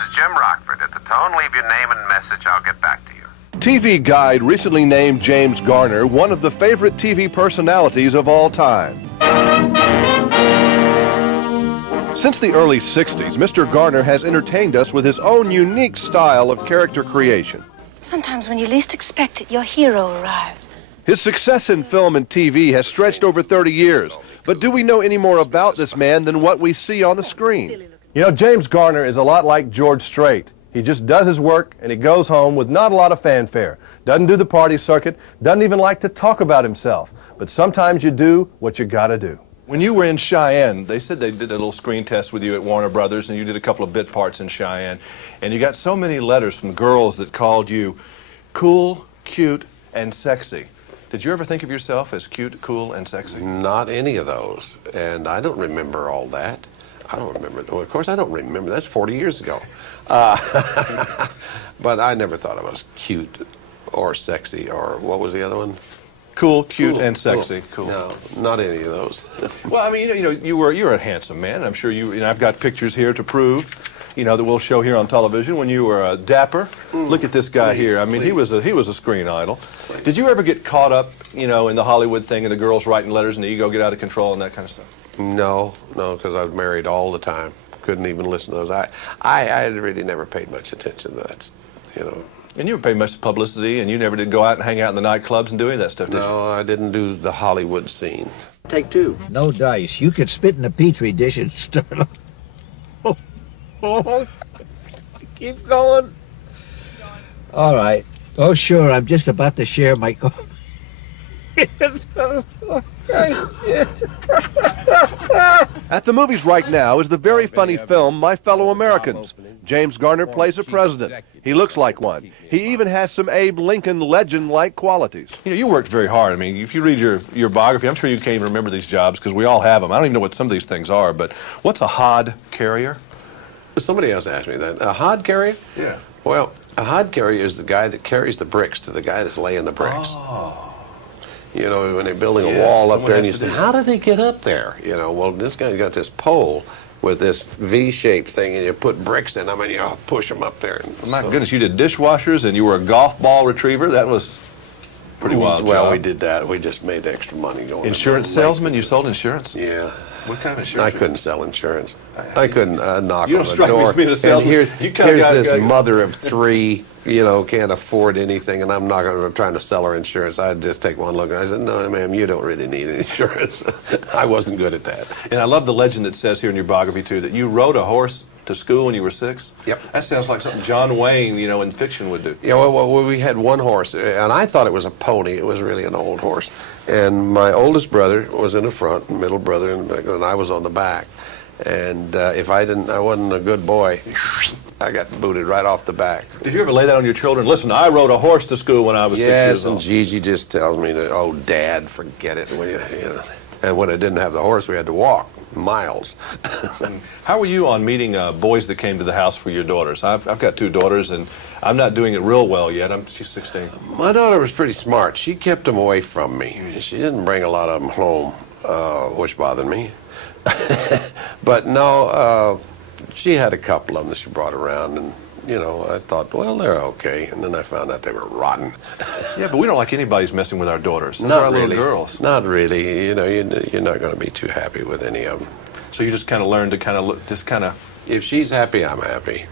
is Jim Rockford. At the tone, leave your name and message. I'll get back to you. TV Guide recently named James Garner one of the favorite TV personalities of all time. Since the early 60s, Mr. Garner has entertained us with his own unique style of character creation. Sometimes when you least expect it, your hero arrives. His success in film and TV has stretched over 30 years. But do we know any more about this man than what we see on the screen? You know, James Garner is a lot like George Strait. He just does his work and he goes home with not a lot of fanfare. Doesn't do the party circuit, doesn't even like to talk about himself. But sometimes you do what you gotta do. When you were in Cheyenne, they said they did a little screen test with you at Warner Brothers, and you did a couple of bit parts in Cheyenne. And you got so many letters from girls that called you cool, cute, and sexy. Did you ever think of yourself as cute, cool, and sexy? Not any of those. And I don't remember all that. I don't remember. Well, of course, I don't remember. That's 40 years ago. But I never thought I was cute or sexy or what was the other one? Cool, cute, and sexy. Cool. No, not any of those. Well, I mean, you're a handsome man. And I'm sure I've got pictures here to prove, that we'll show here on television when you were dapper. Look at this guy here. I mean, he was a screen idol. Please. Did you ever get caught up, in the Hollywood thing and the girls writing letters and the ego get out of control and that kind of stuff? No, because I was married all the time. Couldn't even listen to those. I really never paid much attention to that, And you never paid much publicity, and you never did go out and hang out in the nightclubs and do any of that stuff, did you? No, I didn't do the Hollywood scene. Take two. No dice. You could spit in a petri dish and stir it up. Oh, keep going. All right. Oh, sure. I'm just about to share my coffee. At the movies right now is the very funny film My Fellow Americans. James Garner plays a president. He looks like one. He even has some Abe Lincoln legend-like qualities. You worked very hard. I mean, if you read your biography, I'm sure you can't even remember these jobs because we all have them. I don't even know what some of these things are, but what's a hod carrier? Somebody else asked me that. A hod carrier? Yeah. Well, a hod carrier is the guy that carries the bricks to the guy that's laying the bricks. Oh. When they're building a wall up there, and you say, how did they get up there? Well, this guy's got this pole with this V-shaped thing, and you put bricks in them, and you push them up there. And my goodness, you did dishwashers, and you were a golf ball retriever? That was pretty wild Well, job. we did that. We just made extra money going. Insurance salesman? You sold insurance? Yeah. What kind of insurance? I couldn't sell insurance. I couldn't knock you on don't the strike door. me as being a salesman. And here's this mother of three, can't afford anything, and I'm not trying to sell her insurance. I'd just take one look, and I said, no, ma'am, you don't really need insurance. I wasn't good at that. And I love the legend that says here in your biography, too, that you rode a horse to school when you were 6? Yep. That sounds like something John Wayne, in fiction would do. Yeah, well, we had one horse, and I thought it was a pony. It was really an old horse. And my oldest brother was in the front, middle brother in the back, and I was on the back. And if I wasn't a good boy, I got booted right off the back. Did you ever lay that on your children? Listen, I rode a horse to school when I was 6 years old. Yes, and Gigi just tells me that, oh, Dad, forget it. And when I didn't have the horse, we had to walk miles. How were you on meeting boys that came to the house for your daughters? I've got 2 daughters, and I'm not doing it real well yet. She's 16. My daughter was pretty smart. She kept them away from me. She didn't bring a lot of them home, which bothered me. But no, she had a couple of them that she brought around, and I thought, well, they're okay. And then I found out they were rotten. Yeah, but we don't like anybody's messing with our daughters. Those are our little girls. Not really. You're not going to be too happy with any of them. So you just kind of learned to just kind of... If she's happy, I'm happy.